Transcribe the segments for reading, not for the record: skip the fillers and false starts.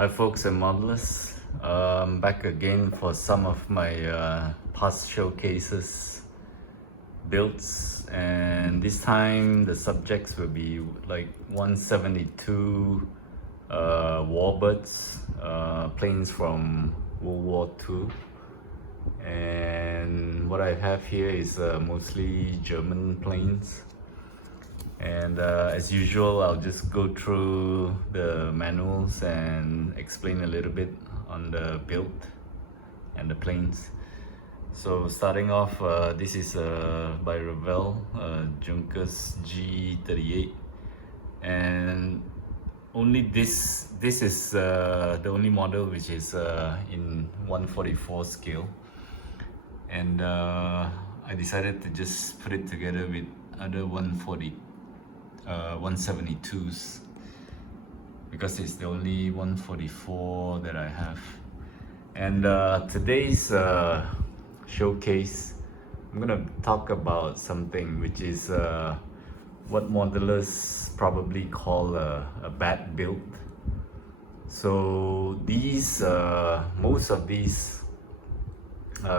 Hi folks and modelers, back again for some of my past showcases builds, and this time the subjects will be like 172 warbirds, planes from World War II. And what I have here is mostly German planes. And as usual, I'll just go through the manuals and explain a little bit on the build and the planes. So starting off, this is by Revell, Junkers G38, and only this is the only model which is in 144 scale, and I decided to just put it together with other 172s because it's the only 144 that I have. And today's showcase, I'm gonna talk about something which is what modelers probably call a bad build. So these most of these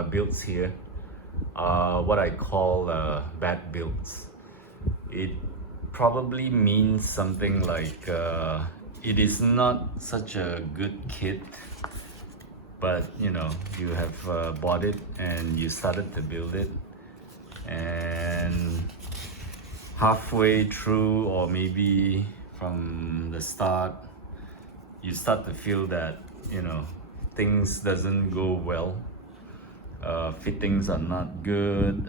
builds here are what I call bad builds. It probably means something like it is not such a good kit, but you know, you have bought it and you started to build it, and halfway through or maybe from the start you start to feel that, you know, things doesn't go well. Fittings are not good,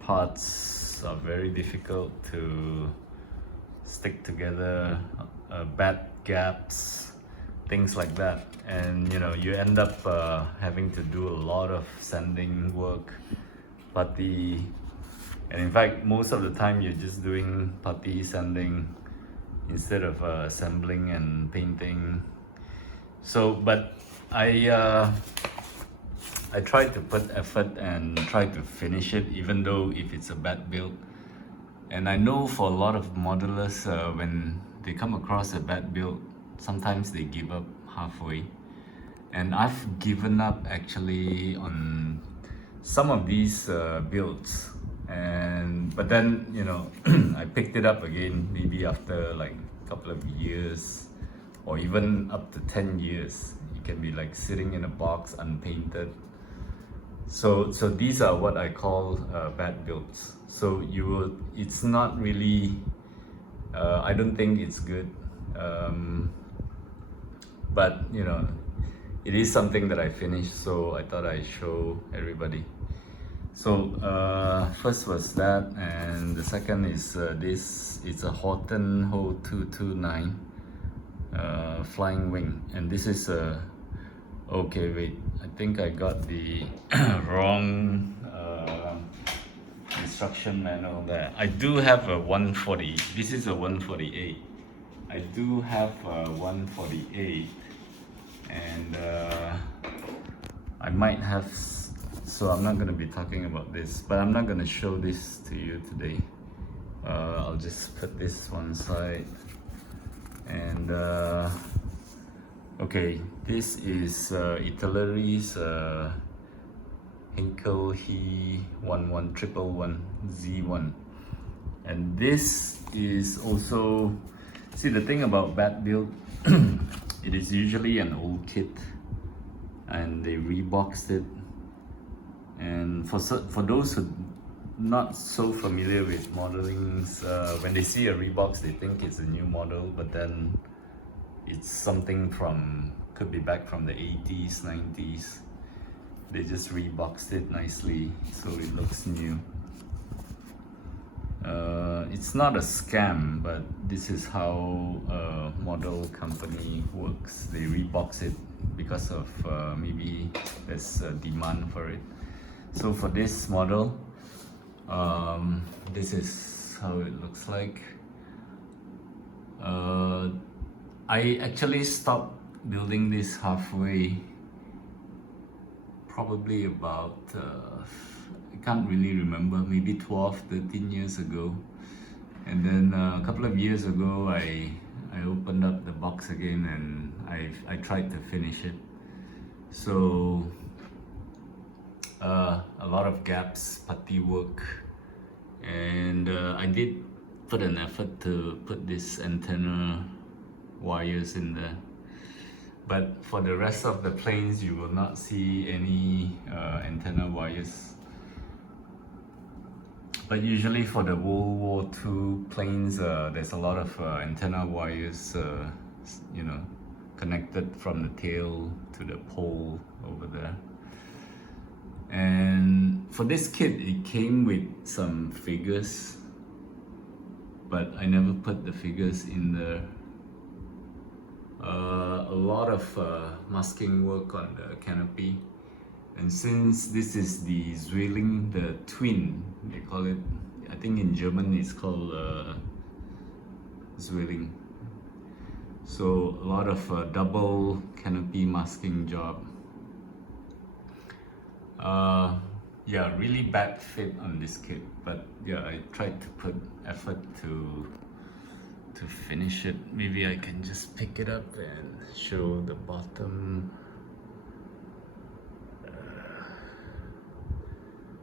parts are very difficult to stick together, bad gaps, things like that, and you know, you end up having to do a lot of sanding work, putty, and in fact most of the time you're just doing putty sanding instead of assembling and painting. So but I tried to put effort and try to finish it, even though if it's a bad build. And I know for a lot of modelers, when they come across a bad build, sometimes they give up halfway. And I've given up actually on some of these builds. But then, you know, I picked it up again maybe after like a couple of years or even up to 10 years. You can be like sitting in a box unpainted. So these are what I call bad builds. So it's not really, I don't think it's good, but you know, it is something that I finished, so I thought I'd show everybody. So first was that, and the second is this. It's a Horton HO229 flying wing, and this is a, okay wait, I think I got the wrong instruction manual there. I do have a 140, this is a 148. I do have a 148, and I might have, so I'm not going to be talking about this, but I'm not going to show this to you today. I'll just put this one side, and okay, this is Italeri's Heinkel He 11111 Z1, and this is also, see, the thing about bad build, it is usually an old kit and they reboxed it. And for those who not so familiar with modeling, when they see a rebox they think it's a new model, but then it's something from, could be back from the 80s, 90s. They just reboxed it nicely so it looks new. It's not a scam, but this is how a model company works. They rebox it because of maybe there's a demand for it. So for this model, this is how it looks like. I actually stopped building this halfway, probably about, I can't really remember, maybe 12, 13 years ago. And then a couple of years ago, I I opened up the box again and I tried to finish it. So a lot of gaps, putty work, and I did put an effort to put this antenna wires in there. But for the rest of the planes, you will not see any antenna wires. But usually for the World War II planes, there's a lot of antenna wires, you know, connected from the tail to the pole over there. And for this kit, it came with some figures, but I never put the figures in there. A lot of masking work on the canopy, and since this is the Zwilling, the twin, they call it, I think in German it's called Zwilling. So a lot of double canopy masking job. Yeah, really bad fit on this kit, but yeah, I tried to put effort to finish it. Maybe I can just pick it up and show the bottom.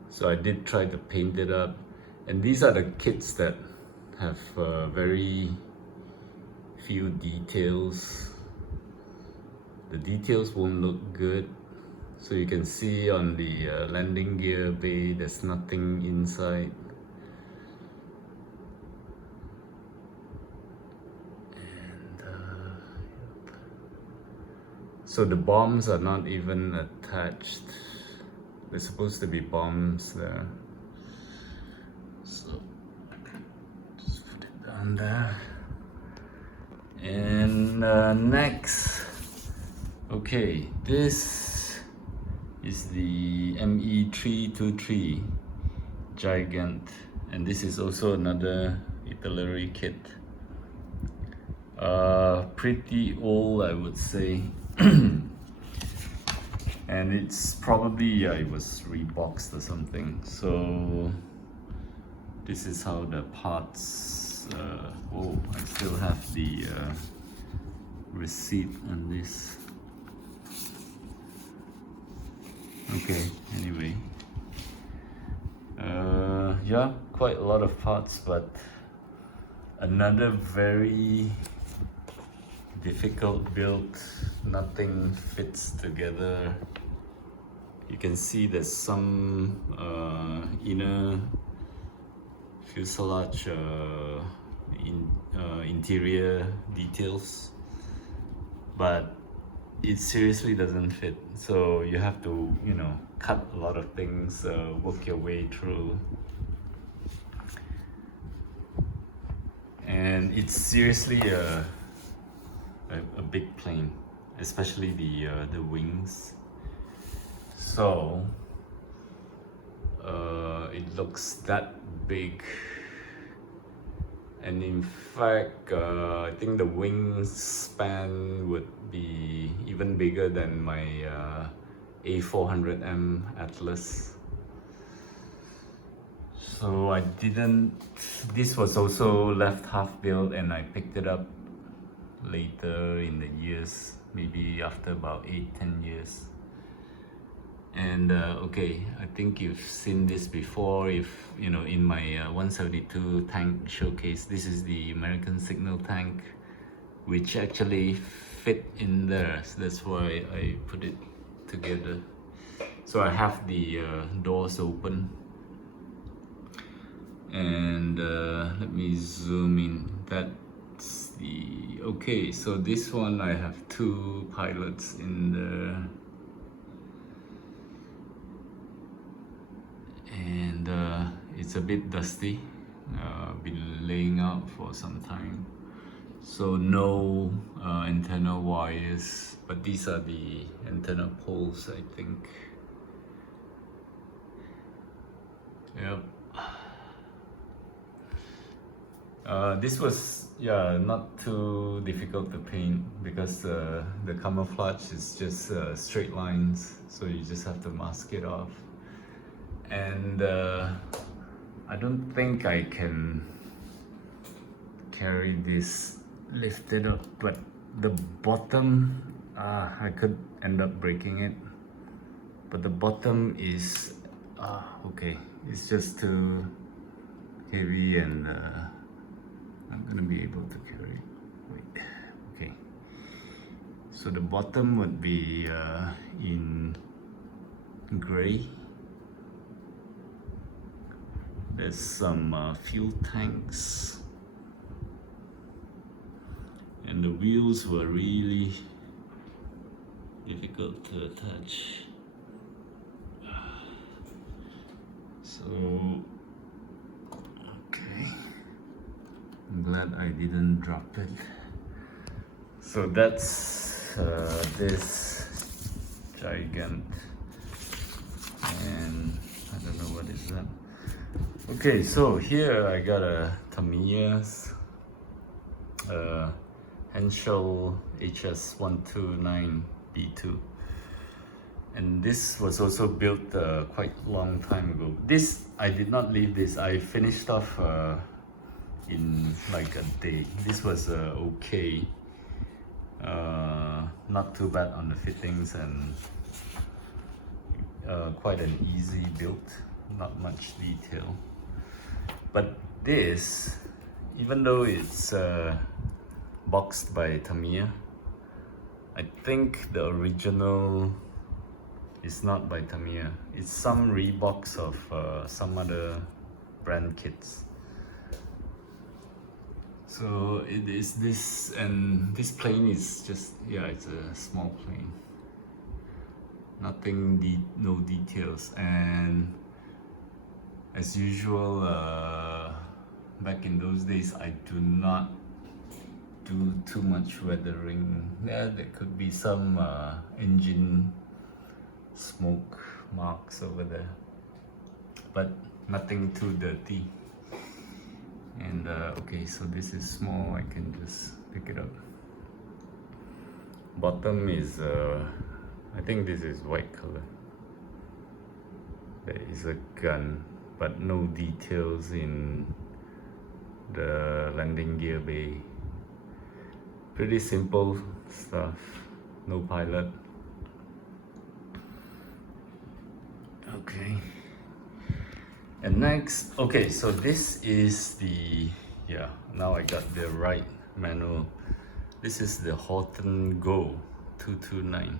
So I did try to paint it up, and these are the kits that have very few details. The details won't look good. So you can see on the landing gear bay, there's nothing inside. And so the bombs are not even attached. There's supposed to be bombs there. So just put it down there. And next, okay, this is the Me323 Gigant, and this is also another Italeri kit. Pretty old, I would say. And it's probably, yeah, it was reboxed or something. So this is how the parts, oh, I still have the receipt on this. Okay, anyway, yeah, quite a lot of parts, but another very difficult build. Nothing fits together. You can see there's some inner fuselage interior details, but it seriously doesn't fit. So you have to, you know, cut a lot of things, work your way through. And it's seriously a big plane, especially the wings. So it looks that big. And in fact, I think the wingspan would be even bigger than my A400M Atlas. So I didn't, this was also left half built, and I picked it up later in the years, maybe after about 8-10 years. And okay, I think you've seen this before. If you know, in my 172 tank showcase, this is the American signal tank, which actually fit in there. So that's why I put it together. So I have the doors open, and let me zoom in. That's the, okay, so this one I have 2 pilots in there. And it's a bit dusty, been laying out for some time. So no antenna wires, but these are the antenna poles, I think. Yep. This was, yeah, not too difficult to paint because the camouflage is just straight lines, so you just have to mask it off. And I don't think I can carry this lift it up, but the bottom, I could end up breaking it, but the bottom is okay, it's just too heavy and I'm gonna be able to carry it. Wait, okay, so the bottom would be in gray. There's some fuel tanks, and the wheels were really difficult to attach. So, okay, I'm glad I didn't drop it. So that's this Gigant, and I don't know what is that. Okay, so here I got a Tamiya's Henschel HS129 B2, and this was also built quite long time ago. This, I did not leave this, I finished off in like a day. This was okay, not too bad on the fittings, and quite an easy build, not much detail. But this, even though it's boxed by Tamiya, I think the original is not by Tamiya. It's some rebox of some other brand kits. So it is this, and this plane is just, yeah, it's a small plane. Nothing, no details, and as usual, back in those days, I do not do too much weathering. Yeah, there could be some engine smoke marks over there, but nothing too dirty. And okay, so this is small, I can just pick it up. Bottom is, I think this is white color. There is a gun, but no details in the landing gear bay. Pretty simple stuff, no pilot. Okay, and next, okay, so this is the, yeah, now I got the right manual. This is the Horton Go 229.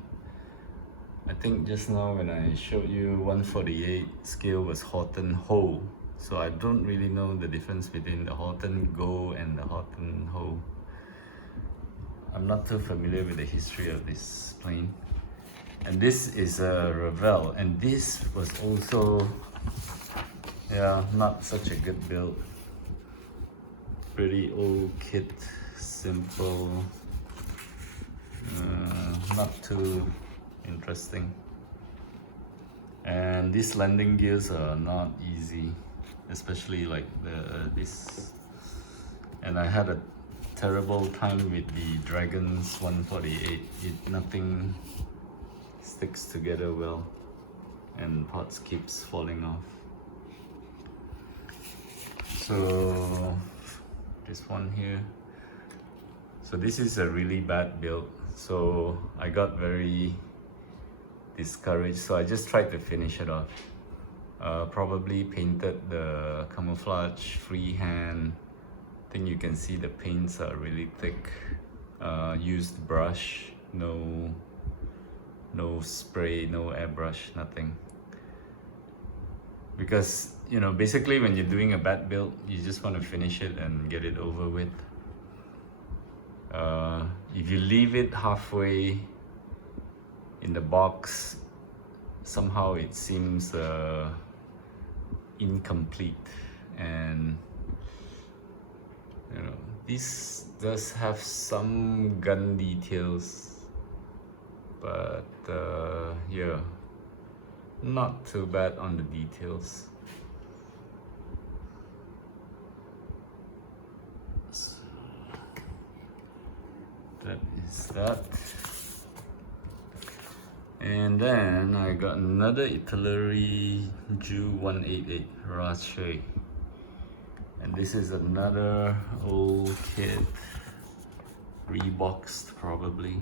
I think just now when I showed you 148 scale was Horton Ho, so I don't really know the difference between the Horton Go and the Horton Ho. I'm not too familiar with the history of this plane. And this is a Revell, and this was also, yeah, not such a good build. Pretty old kit, simple, not too interesting. And these landing gears are not easy, especially like this. And I had a terrible time with the Dragon's 148. Nothing sticks together well, and parts keeps falling off. So this one here, so this is a really bad build, so I got very discouraged, so I just tried to finish it off. Probably painted the camouflage freehand. I think you can see the paints are really thick. Used brush, no spray, no airbrush, nothing. Because, you know, basically when you're doing a bad build, you just want to finish it and get it over with. If you leave it halfway in the box, somehow it seems incomplete. And you know, this does have some gun details, but yeah, not too bad on the details. So that is that. And then I got another Italeri G188 Rache, and this is another old kit. reboxed probably.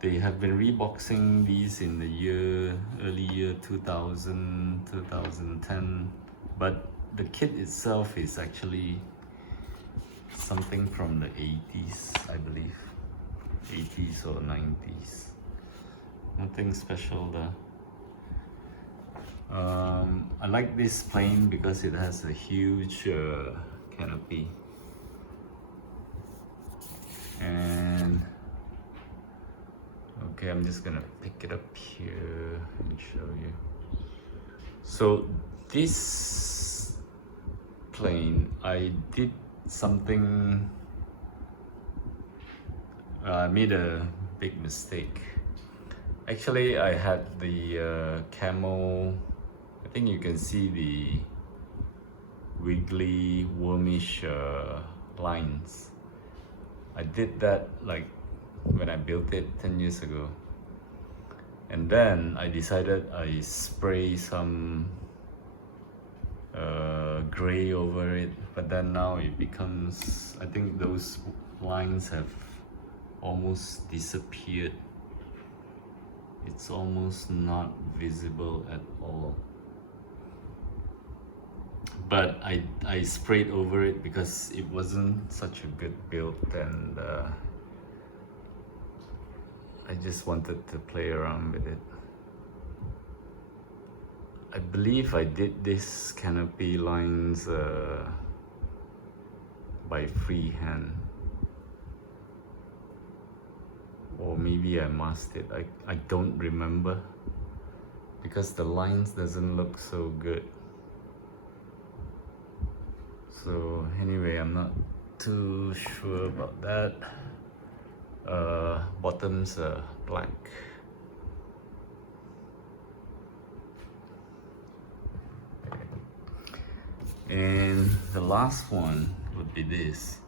They have been reboxing these in the early year 2000, 2010, but the kit itself is actually something from the 80s, I believe. 80s or 90s. Nothing special there. I like this plane because it has a huge canopy. And okay, I'm just gonna pick it up here and show you. So this plane, I did something, I made a big mistake. Actually, I had the camo, I think you can see the wiggly, wormish lines. I did that like when I built it 10 years ago. And then I decided I spray some gray over it, but then now it becomes, I think those lines have almost disappeared. It's almost not visible at all. But I sprayed over it because it wasn't such a good build, and I just wanted to play around with it. I believe I did this canopy lines by freehand, or maybe I masked it. I don't remember because the lines doesn't look so good. So anyway, I'm not too sure about that. Bottoms are black. And the last one would be this.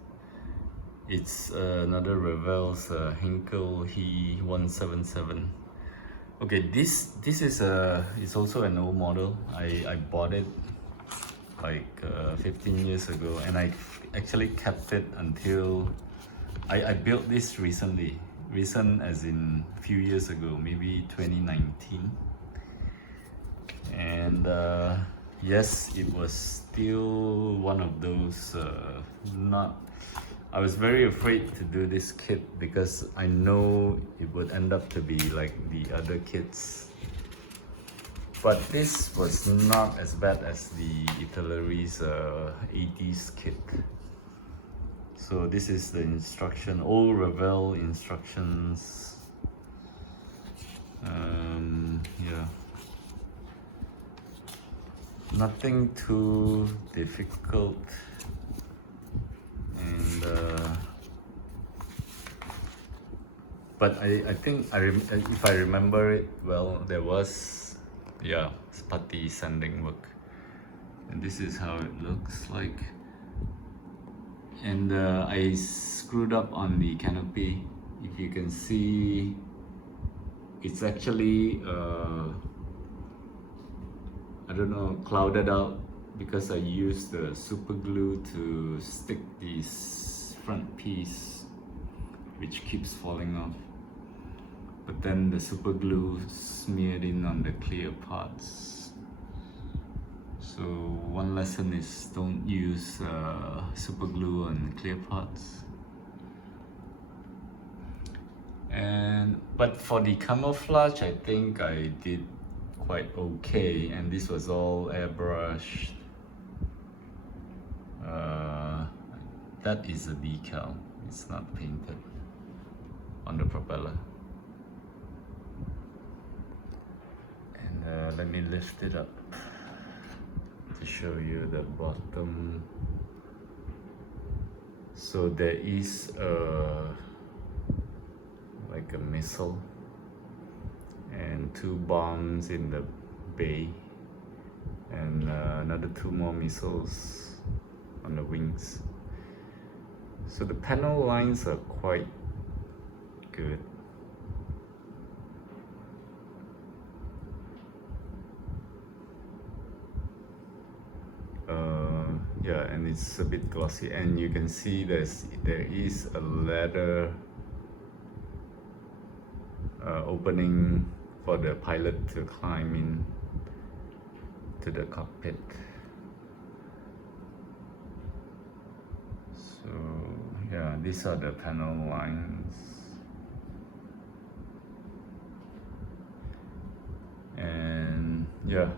It's another Revell's Heinkel He 177. Okay, this is it's also an old model. I bought it like 15 years ago, and I actually kept it until I built this recently. Recent as in a few years ago, maybe 2019. And yes, it was still one of those I was very afraid to do this kit because I know it would end up to be like the other kits. But this was not as bad as the Italeri's 80s kit. So this is the instruction, old Revell instructions. Yeah. Nothing too difficult. And but I think if I remember it well, there was putty sanding work, and this is how it looks like. And I screwed up on the canopy. If you can see, it's actually I don't know, clouded out because I used the super glue to stick this front piece, which keeps falling off. But then the super glue smeared in on the clear parts. So one lesson is don't use super glue on clear parts. But for the camouflage, I think I did quite okay, and this was all airbrushed. That is a decal, it's not painted on the propeller. And let me lift it up to show you the bottom. So there is like a missile and 2 bombs in the bay, and another 2 more missiles on the wings. So the panel lines are quite good. Yeah, and and it's a bit glossy, and you can see there is a ladder opening for the pilot to climb in to the cockpit. So yeah, these are the panel lines, and yeah,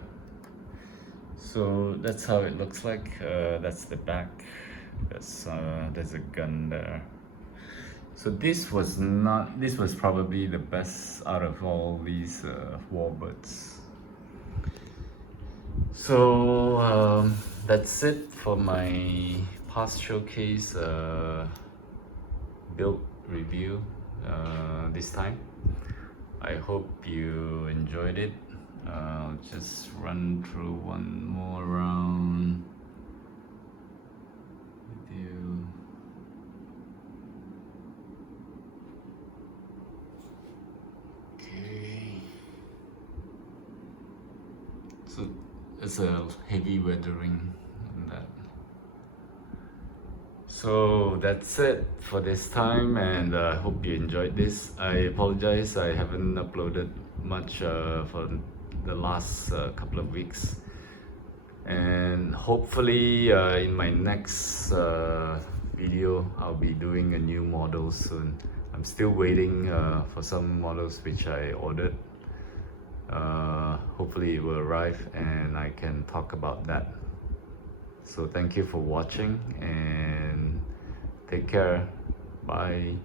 so that's how it looks like. That's the back. There's a gun there. So this was probably the best out of all these warbirds. So that's it for my past showcase build review this time. I hope you enjoyed it. I'll just run through one more round with you. Okay. So it's a heavy weathering in that. So that's it for this time, and I hope you enjoyed this. I apologize I haven't uploaded much for the last couple of weeks, and hopefully in my next video I'll be doing a new model soon. I'm still waiting for some models which I ordered. Hopefully it will arrive and I can talk about that. So thank you for watching and take care. Bye.